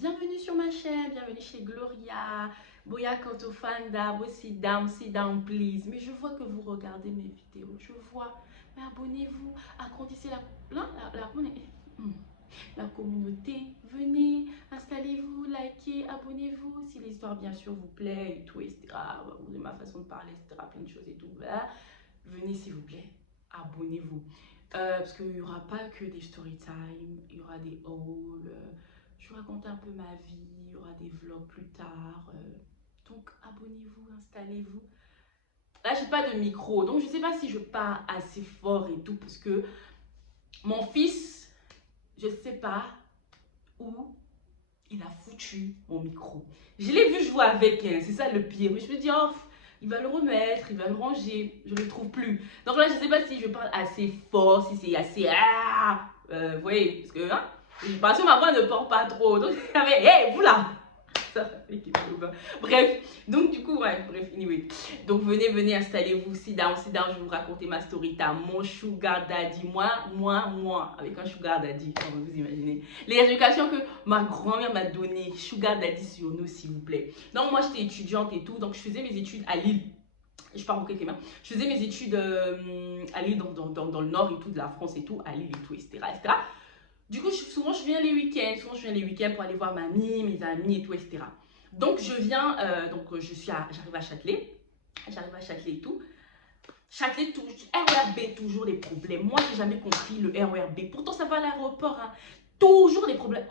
Bienvenue sur ma chaîne, bienvenue chez Gloria. Boya Kantofanda, sit down please. Mais je vois que vous regardez mes vidéos, je vois. Mais abonnez-vous, agrandissez la communauté. Venez, installez-vous, likez, abonnez-vous. Si l'histoire bien sûr vous plaît et tout, etc. Vous aimez ma façon de parler, etc. Plein de choses et tout. Voilà. Venez s'il vous plaît, abonnez-vous. Parce qu'il n'y aura pas que des story time, il y aura des hauls. Je vais raconter un peu ma vie, il y aura des vlogs plus tard. Donc abonnez-vous, installez-vous. Là, j'ai pas de micro, donc je sais pas si je parle assez fort et tout, parce que mon fils, je sais pas où il a foutu mon micro. Je l'ai vu jouer avec, hein, c'est ça le pire. Mais je me dis, oh, il va le remettre, il va le ranger, je ne le trouve plus. Donc là, je ne sais pas si je parle assez fort, si c'est assez... vous voyez, parce que, hein, parce que ma voix ne porte pas trop. Donc, hey, vous là. Bref, donc du coup, ouais, bref, anyway. Donc venez, installez-vous, sit down, je vais vous raconter ma story time, mon sugar daddy, moi, avec un sugar daddy, comme vous imaginez. Les éducations que ma grand-mère m'a donné, sugar daddy sur nous, s'il vous plaît. Donc moi, j'étais étudiante et tout, donc je faisais mes études à Lille. Je parle beaucoup avec les mains. Je faisais mes études à Lille, dans le nord et tout, de la France et tout, à Lille et tout, etc., etc. Du coup, souvent, je viens les week-ends. Pour aller voir mamie, mes amis et tout, etc. Donc, je viens, j'arrive à Châtelet. J'arrive à Châtelet et tout. Châtelet, RERB, toujours des problèmes. Moi, j'ai jamais compris le RERB. Pourtant, ça va à l'aéroport, hein. Toujours des problèmes.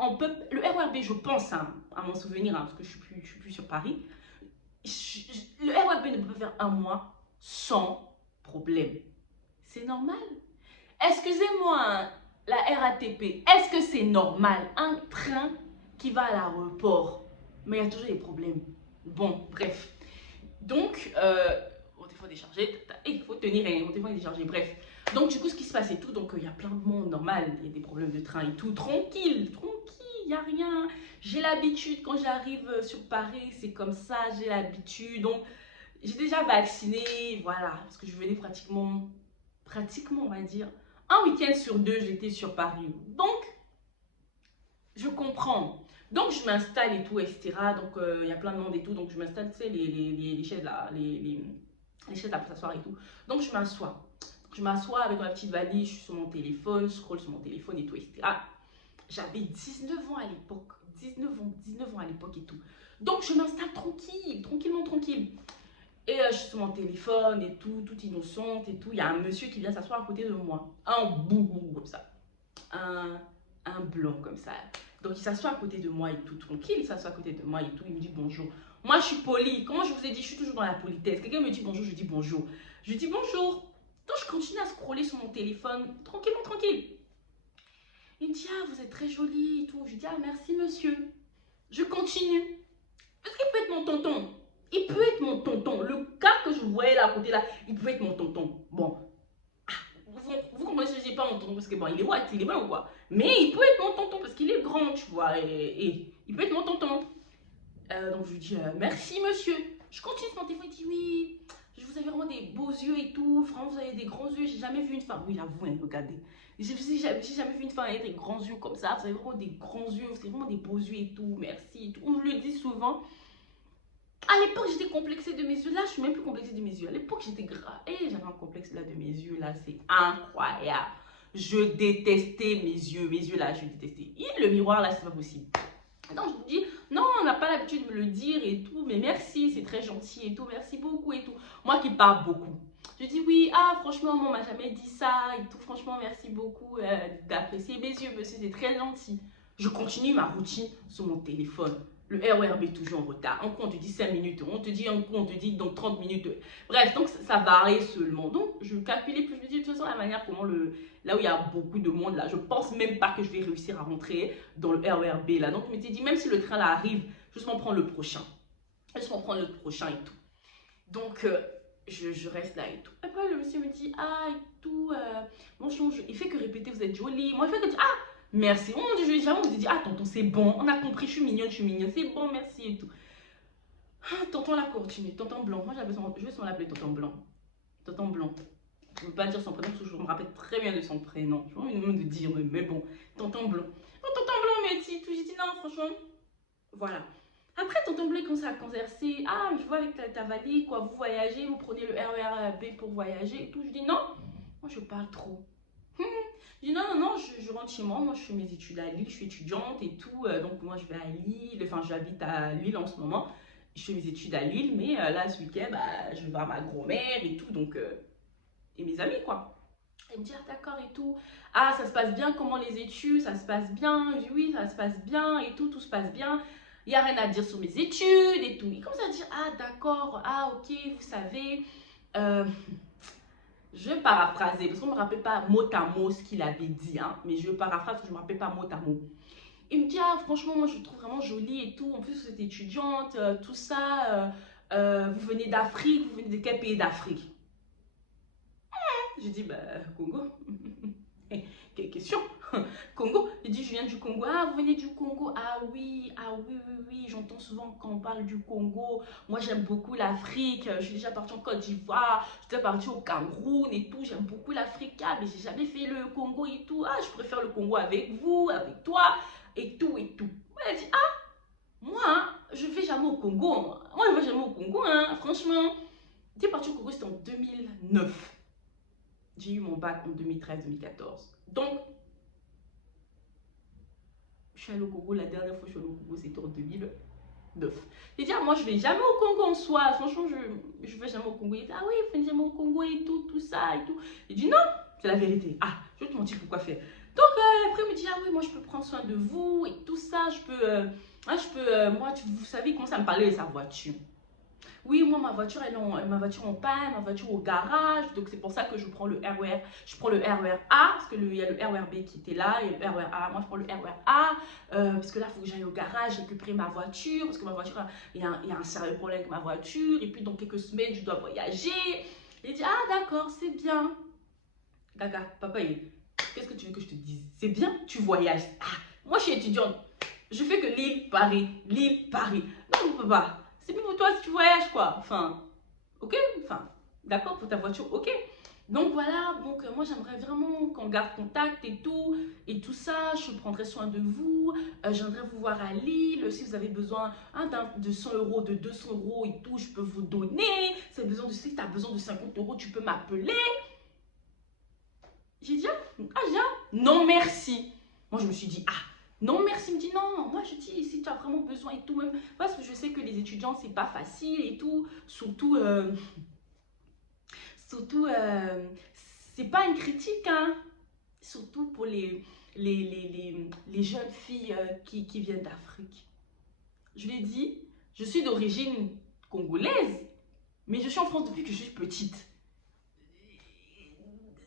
Le RERB, je pense, hein, à mon souvenir, hein, parce que je suis plus sur Paris. Le RERB ne peut pas faire un mois sans problème. C'est normal. Excusez-moi, hein, la RATP, est-ce que c'est normal? Un train qui va à l'aéroport, mais il y a toujours des problèmes. Bon, bref. Donc, mon téléphone est déchargé. Il faut tenir, mon téléphone est déchargé. Bref. Donc, du coup, ce qui se passe et tout, donc il y a plein de monde normal. Il y a des problèmes de train et tout. Tranquille, il n'y a rien. J'ai l'habitude, quand j'arrive sur Paris, c'est comme ça, j'ai l'habitude. Donc, j'ai déjà vacciné, voilà. Parce que je venais pratiquement, on va dire, un week-end sur deux, j'étais sur Paris. Donc, je comprends. Donc, je m'installe et tout, etc. Donc, il y a plein de monde et tout. Donc, je m'installe, tu sais, les chaises là, les chaises là pour s'asseoir et tout. Donc, je m'assois. Je m'assois avec ma petite valise, je suis sur mon téléphone, je scrolle sur mon téléphone et tout, etc. J'avais 19 ans à l'époque. 19 ans à l'époque et tout. Donc, je m'installe tranquille, tranquillement, tranquille. Et je suis sur mon téléphone et tout, toute innocente et tout. Il y a un monsieur qui vient s'asseoir à côté de moi. Un boubou comme ça. Un blanc comme ça. Donc il s'assoit à côté de moi et tout, tranquille. Il s'assoit à côté de moi et tout. Il me dit bonjour. Moi, je suis polie. Comment je vous ai dit, je suis toujours dans la politesse. Quelqu'un me dit bonjour, je dis bonjour. Je dis bonjour. Donc je continue à scroller sur mon téléphone, tranquillement, tranquille. Il me dit, ah, vous êtes très jolie et tout. Je dis, ah, merci monsieur. Je continue. Est-ce qu'il peut être mon tonton? Il peut être mon tonton. Le gars que je voyais là à côté là, il peut être mon tonton. Bon, vous comprenez ce que je dis pas mon tonton parce que bon, il est white, il est blanc ou quoi. Mais il peut être mon tonton parce qu'il est grand, tu vois. Et il peut être mon tonton. Donc je lui dis merci monsieur. Je continue mon téléphone, il dit oui. Je vous avez vraiment des beaux yeux et tout. Franchement, vous avez des grands yeux. J'ai jamais vu une femme. Oui, j'avoue, hein, regardez. J'ai jamais vu une femme avec des grands yeux comme ça. Vous avez vraiment des grands yeux. Vous avez vraiment des beaux yeux et tout. Merci et tout. On me le dit souvent. À l'époque, j'étais complexée de mes yeux. Là, je suis même plus complexée de mes yeux. À l'époque, j'étais gras. Et j'avais un complexe là de mes yeux. Là, c'est incroyable. Je détestais mes yeux. Mes yeux là, je détestais. Et le miroir là, c'est pas possible. Donc, je me dis, non, on n'a pas l'habitude de me le dire et tout. Mais merci, c'est très gentil et tout. Merci beaucoup et tout. Moi qui parle beaucoup. Je dis oui, ah, franchement, on m'a jamais dit ça et tout. Franchement, merci beaucoup d'apprécier mes yeux, monsieur. C'est très gentil. Je continue ma routine sur mon téléphone. Le RERB est toujours en retard. Un coup, on te dit 5 minutes. Un coup, on te dit donc 30 minutes. Bref, donc ça varie seulement. Donc, je calculais plus. Je me dis, de toute façon, la manière comment là où il y a beaucoup de monde, là, je pense même pas que je vais réussir à rentrer dans le RERB, là. Donc, je m'étais dit, même si le train là arrive, juste m'en prendre le prochain. Juste m'en prendre le prochain et tout. Donc, je reste là et tout. Après, le monsieur me dit, ah, et tout, bonjour, il fait que répéter, vous êtes jolie. Moi, il fait que dire, ah, merci. Oh mon Dieu, j'avoue, on me dit, ah, tonton, c'est bon. On a compris, je suis mignonne, c'est bon, merci et tout. Ah, tonton, la continue, tonton blanc. Moi, je vais son l'appeler tonton blanc. Tonton blanc. Je ne veux pas dire son prénom parce que je me rappelle très bien de son prénom. Je n'ai pas envie de dire, mais bon, tonton blanc. Oh, tonton blanc, mais dit tout. J'ai dit, non, franchement, Voilà. Après, tonton Blé commence à converser. Ah, je vois avec ta valise, quoi, vous voyagez, vous prenez le RER B pour voyager et tout. Je dis non, moi je parle trop. Je dis non, non, non, je rentre chez moi, je fais mes études à Lille, je suis étudiante et tout. Donc moi je vais à Lille, enfin j'habite à Lille en ce moment. Je fais mes études à Lille, mais là ce week-end, bah, je vais voir ma grand-mère et tout, donc, et mes amis quoi. Elle me dit, ah d'accord et tout. Ah, ça se passe bien, comment les études, ça se passe bien. Je dis oui, ça se passe bien et tout se passe bien. Il n'y a rien à dire sur mes études et tout. Il commence à dire, ah d'accord, ah ok, vous savez. Euh, je vais paraphraser, parce qu'on ne me rappelle pas mot à mot ce qu'il avait dit, hein, mais je paraphrase parce que je ne me rappelle pas mot à mot. Il me dit, ah franchement, moi je le trouve vraiment joli et tout. En plus, vous êtes étudiante, tout ça. Vous venez d'Afrique, vous venez de quel pays d'Afrique? J'ai dit, bah, Congo. Quelle question? Congo? Il dit, je viens du Congo. Ah, vous venez du Congo? Ah oui, oui. J'entends souvent quand on parle du Congo. Moi, j'aime beaucoup l'Afrique. Je suis déjà partie en Côte d'Ivoire. J'étais partie au Cameroun et tout. J'aime beaucoup l'Afrique, mais j'ai jamais fait le Congo et tout. Ah, je préfère le Congo avec vous, avec toi et tout et tout. Elle a dit, ah, moi, hein, je vais jamais au Congo. Moi, je vais jamais au Congo, hein, franchement. J'étais partie au Congo, c'était en 2009. J'ai eu mon bac en 2013-2014. Donc, je suis allée au Congo, la dernière fois que je suis allée au Congo, c'était en 2009. J'ai dit, ah, moi, je vais jamais au Congo en soi. Franchement, je vais jamais au Congo. Il dit, ah oui, vous venez jamais au Congo et tout ça et tout. J'ai dit, non, c'est la vérité. Ah, je vais te mentir pourquoi faire. Donc, après, il me dit, ah oui, moi, je peux prendre soin de vous et tout ça. Moi, vous savez, il commence à me parler de sa voiture. Oui, moi, ma voiture, ma voiture en panne, ma voiture au garage. Donc, c'est pour ça que je prends le RER. Je prends le RER A, parce qu'il y a le RER B qui était là, et le RER A. Moi, je prends le RER A, parce que là, il faut que j'aille au garage récupérer ma voiture, parce que ma voiture, il y a un sérieux problème avec ma voiture. Et puis, dans quelques semaines, je dois voyager. Il dit, ah, d'accord, c'est bien. Gaga, papa, qu'est-ce que tu veux que je te dise? C'est bien, tu voyages. Ah, moi, je suis étudiante. Je fais que Lille, Paris, Lille, Paris. Non, papa. C'est bien pour toi si tu voyages, quoi. Enfin, ok, enfin, d'accord, pour ta voiture, ok. Donc voilà, donc moi j'aimerais vraiment qu'on garde contact et tout ça. Je prendrai soin de vous. J'aimerais vous voir à Lille. Si vous avez besoin hein, de 100 euros, de 200 euros et tout, je peux vous donner. Si tu as besoin de 50 euros, tu peux m'appeler. J'ai dit, non merci. Moi je me suis dit, ah, non, merci. Il me dit non. Moi, je dis si tu as vraiment besoin et tout, même parce que je sais que les étudiants, c'est pas facile et tout. Surtout, c'est pas une critique, hein. Surtout pour les jeunes filles qui viennent d'Afrique. Je l'ai dit, je suis d'origine congolaise, mais je suis en France depuis que je suis petite.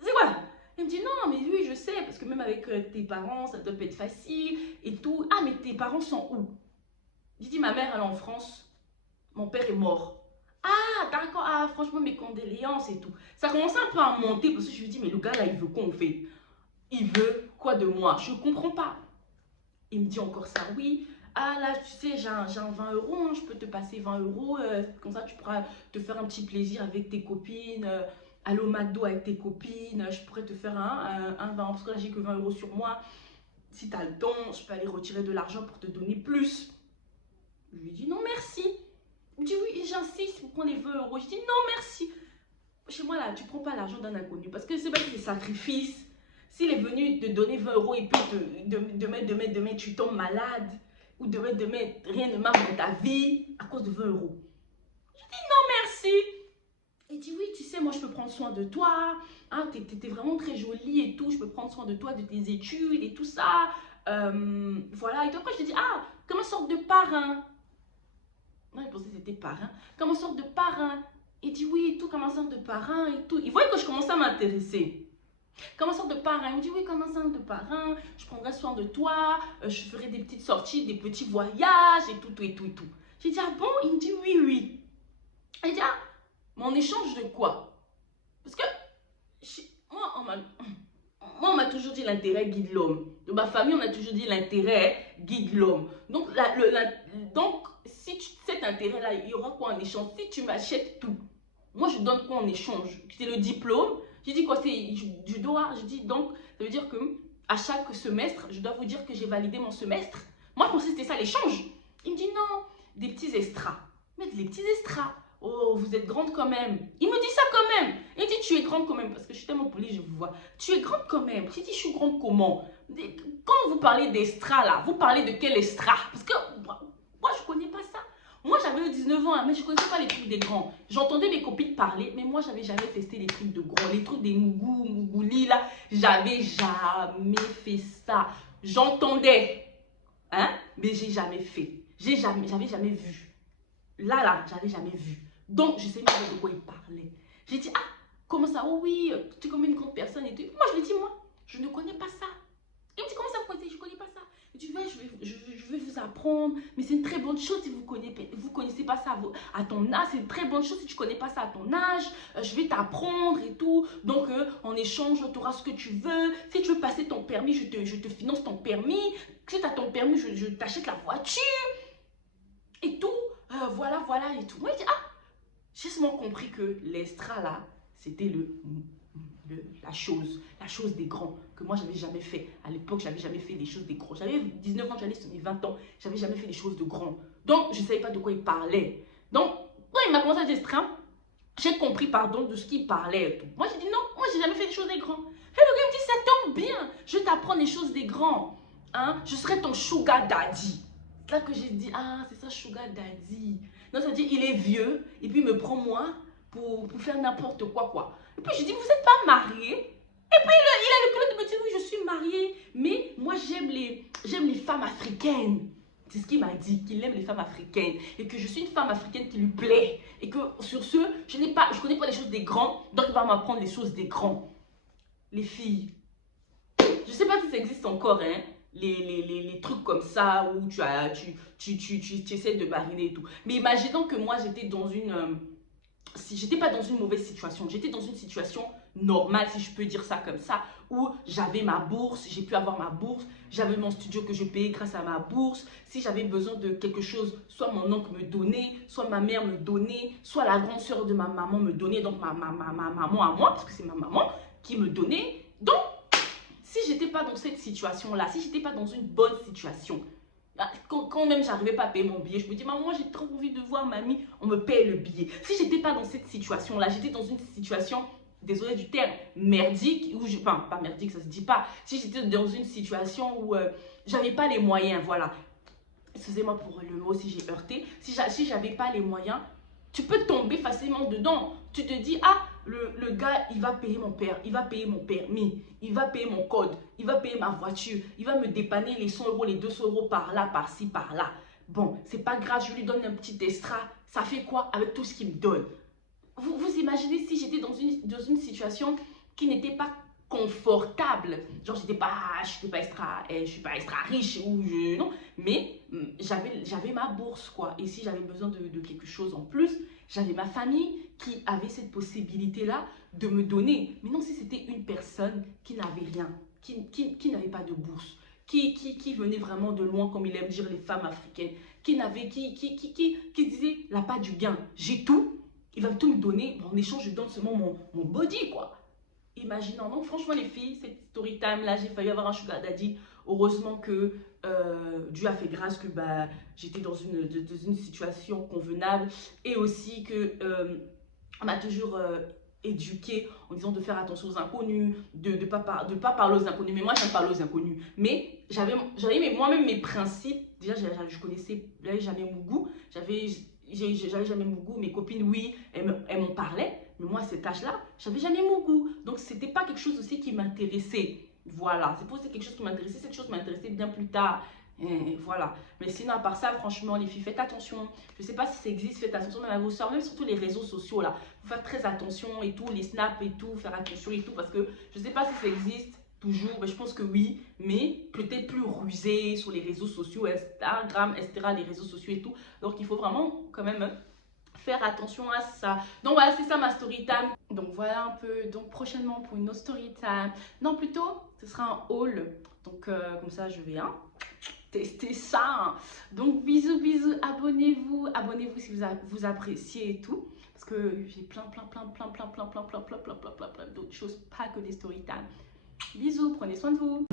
C'est quoi? Il me dit non, mais oui, je sais, parce que même avec tes parents, ça doit pas être facile et tout. Ah, mais tes parents sont où? J'ai dit, ma mère, elle est en France. Mon père est mort. Ah, d'accord, ah, franchement, mes condoléances et tout. Ça commençait un peu à monter parce que je lui dis, mais le gars là, il veut quoi en fait? Il veut quoi de moi? Je ne comprends pas. Il me dit encore ça, oui. Ah là, tu sais, j'ai un 20 euros, hein, je peux te passer 20 euros. Comme ça, tu pourras te faire un petit plaisir avec tes copines. Aller au McDo avec tes copines. Je pourrais te faire un 20 parce que là, j'ai que 20 euros sur moi. Si tu as le temps, je peux aller retirer de l'argent pour te donner plus. Je lui dis non, merci. Il me dit oui, j'insiste pour prendre les 20 euros. Je dis non, merci. Chez moi, là, tu ne prends pas l'argent d'un inconnu parce que c'est pas des sacrifices. S'il est venu te donner 20 euros et puis demain, tu tombes malade ou demain, rien ne marche dans ta vie à cause de 20 euros. Je dis non, merci. Il dit oui, tu sais, moi, je peux prendre soin de toi. Hein, t'es vraiment très jolie et tout. Je peux prendre soin de toi, de tes études et tout ça. Voilà. Et puis après, je lui dis, ah, comme une sorte de parrain. Non, il pensait que c'était parrain. Comme une sorte de parrain. Il dit oui, tout comme une sorte de parrain et tout. Il voyait que je commençais à m'intéresser. Comme une sorte de parrain. Il me dit oui, comme une sorte de parrain. Je prendrai soin de toi. Je ferai des petites sorties, des petits voyages et tout. J'ai dit ah bon? Il me dit oui, oui. Il dit ah, mais en échange de quoi? Parce que moi, on m'a toujours dit l'intérêt guide l'homme. De ma famille, on a toujours dit l'intérêt guide l'homme. Donc, si cet intérêt-là, il y aura quoi en échange? Si tu m'achètes tout, moi, je donne quoi en échange? C'est le diplôme. J'ai dit quoi? Je dis donc, ça veut dire que à chaque semestre, je dois vous dire que j'ai validé mon semestre. Moi, je pensais que c'était ça l'échange. Il me dit non, des petits extras. Mais les petits extras. Oh, vous êtes grande quand même. Il me dit ça quand même. Il me dit, tu es grande quand même. Parce que je suis tellement polie, je vous vois. Tu es grande quand même. J'ai dit, je suis grande comment? Quand vous parlez d'extra là, vous parlez de quel extra? Parce que moi, je ne connais pas ça. Moi, j'avais 19 ans, mais je ne connaissais pas les trucs des grands. J'entendais mes copines parler, mais moi, je n'avais jamais testé les trucs de grands. Les trucs des mougouli là, j'avais jamais fait ça. J'entendais, hein, mais j'ai jamais fait. J'avais jamais vu. Là, j'avais jamais vu. Donc, je ne sais pas de quoi il parlait. J'ai dit, ah, comment ça? Oh oui, tu es comme une grande personne et tout. Moi, je lui ai dit, moi, je ne connais pas ça. Il me dit, comment ça, vous connaissez? Je ne connais pas ça. Je dis, ouais, je vais vous apprendre, mais c'est une très bonne chose si vous connaissez pas ça à ton âge. C'est une très bonne chose si tu ne connais pas ça à ton âge. Je vais t'apprendre et tout. Donc, en échange, tu auras ce que tu veux. Si tu veux passer ton permis, je te finance ton permis. Si tu as ton permis, je t'achète la voiture. Et tout. Voilà et tout. Moi, je dis, ah, j'ai seulement compris que l'extra là, c'était la chose des grands que moi j'avais jamais fait. À l'époque, j'avais jamais fait les choses des grands. J'avais 19 ans, j'allais sur mes 20 ans, j'avais jamais fait les choses de grands. Donc, je ne savais pas de quoi il parlait. Donc, quand il m'a commencé à dire, j'ai compris, pardon, de ce qu'il parlait et tout. Moi, j'ai dit non, moi, j'ai jamais fait les choses des grands. Et le gars me dit, ça tombe bien, je t'apprends les choses des grands. Hein? Je serai ton sugar daddy. C'est là que j'ai dit, ah, c'est ça, sugar daddy. Non, ça veut dire, il est vieux, et puis il me prend moi pour faire n'importe quoi. Et puis je dis, vous n'êtes pas marié? Et puis il a le culot de me dire, oui, je suis mariée, mais moi j'aime les femmes africaines. C'est ce qu'il m'a dit, qu'il aime les femmes africaines et que je suis une femme africaine qui lui plaît. Et que sur ce, je ne connais pas les choses des grands, donc il va m'apprendre les choses des grands. Les filles, je ne sais pas si ça existe encore, hein, les trucs comme ça où tu essaies de mariner et tout. Mais imaginons que moi j'étais dans j'étais pas dans une mauvaise situation, j'étais dans une situation normale, si je peux dire ça comme ça, où j'avais ma bourse, j'ai pu avoir ma bourse, j'avais mon studio que je payais grâce à ma bourse. Si j'avais besoin de quelque chose, soit mon oncle me donnait, soit ma mère me donnait, soit la grande soeur de ma maman me donnait, donc ma maman à moi, parce que c'est ma maman qui me donnait. Donc, si j'étais pas dans cette situation-là, si j'étais pas dans une bonne situation, quand même j'arrivais pas à payer mon billet, je me dis, maman, j'ai trop envie de voir mamie, on me paye le billet. Si j'étais pas dans cette situation-là, j'étais dans une situation, désolé du terme, merdique, enfin, pas merdique, ça se dit pas. Si j'étais dans une situation où j'avais pas les moyens, voilà. Excusez-moi pour le mot si j'ai heurté. Si j'avais pas les moyens, tu peux tomber facilement dedans. Tu te dis, ah, le gars, il va payer mon père, il va payer mon permis, il va payer mon code, il va payer ma voiture, il va me dépanner les 100 euros, les 200 euros par là, par-ci, par-là. Bon, c'est pas grave, je lui donne un petit extra. Ça fait quoi avec tout ce qu'il me donne? Vous imaginez si j'étais dans une situation qui n'était pas confortable, genre je suis pas extra riche ou non, mais j'avais ma bourse quoi. Et si j'avais besoin de quelque chose en plus, j'avais ma famille qui avait cette possibilité là de me donner. Mais non, si c'était une personne qui n'avait rien, qui n'avait pas de bourse, qui venait vraiment de loin, comme il aime dire les femmes africaines, qui disait là pas du gain, j'ai tout, il va tout me donner, en échange je donne seulement mon body quoi. Imaginons. Donc franchement les filles, cette story time là, j'ai failli avoir un sugar daddy. Heureusement que Dieu a fait grâce que j'étais dans une situation convenable et aussi que on m'a toujours éduqué en disant de faire attention aux inconnus, de pas parler aux inconnus. Mais moi j'aime parler aux inconnus. Mais j'avais moi-même mes principes. Déjà je connaissais, j'avais jamais mon goût. J'avais jamais mon goût. Mes copines oui, elles m'en parlaient. Mais moi, à cet âge-là, j'avais jamais mon goût. Donc, c'était pas quelque chose aussi qui m'intéressait. Voilà. C'est pour ça que c'est quelque chose qui m'intéressait. Cette chose m'intéressait bien plus tard. Et voilà. Mais sinon, à part ça, franchement, les filles, faites attention. Je sais pas si ça existe, faites attention même à vos soeurs, même surtout les réseaux sociaux, là. Faut faire très attention et tout, les snaps et tout, faire attention et tout. Parce que je sais pas si ça existe toujours. Mais je pense que oui. Mais peut-être plus rusé sur les réseaux sociaux, Instagram, etc., les réseaux sociaux et tout. Donc, il faut vraiment quand même faire attention à ça. Donc voilà, c'est ça ma story time. Donc voilà un peu. Donc prochainement pour une autre story time. Non, plutôt, ce sera un haul. Donc comme ça, je vais tester ça. Donc bisous, abonnez-vous. Abonnez-vous si vous appréciez et tout. Parce que j'ai plein d'autres choses, pas que des story time. Bisous, prenez soin de vous.